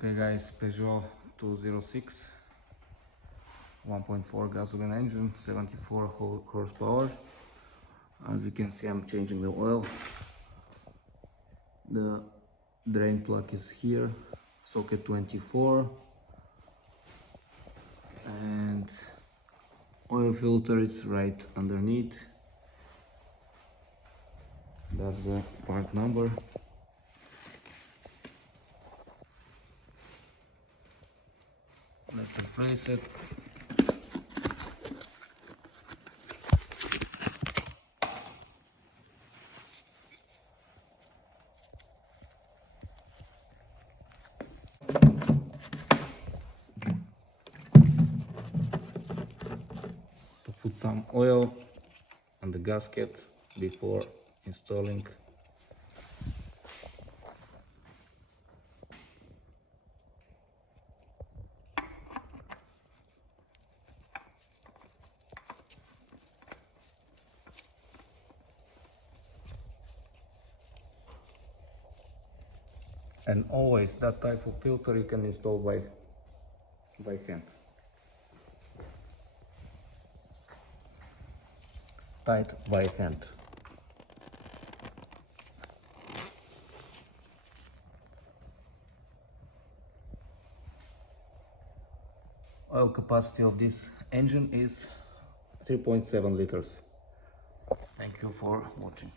Okay guys, Peugeot 206 1.4 gasoline engine, 74 horsepower. As you can see, I'm changing the oil. The drain plug is here, socket 24, and oil filter is right underneath. That's the part number. Let's replace it. To put some oil on the gasket before installing. And always that type of filter you can install by hand. Tight by hand. Oil capacity of this engine is 3.7 liters. Thank you for watching.